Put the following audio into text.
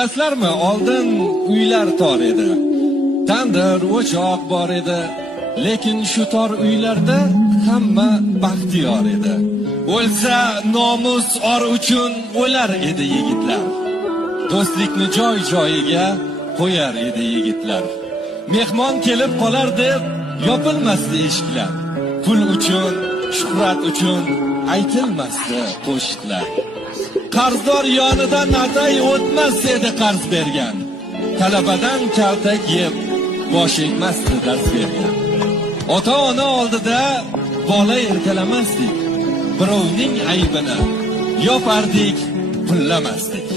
Bilasizlarmi, oldin uylar tor edi. Tandir, o'choq bor edi. Lekin shu tor uylarda hamma baxtiyor edi. O'lsa nomus or uchun o'lar edi yigitlar. Do'stlikni joy-joyiga qo'yar edi yigitlar. Mehmon kelib qolar deb yopilmasdi eshiklar. Pul uchun, shuhrat uchun aytilmasdi qo'shiqlar. Qarzdor yonidan atay o'tmas edi qarz bergan. Talabadan kaltak yeb bosh egmasdi dars bergan. Ota-ona oldida bola erkalamasdik. Birovning aybini yopardik, pullamasdik.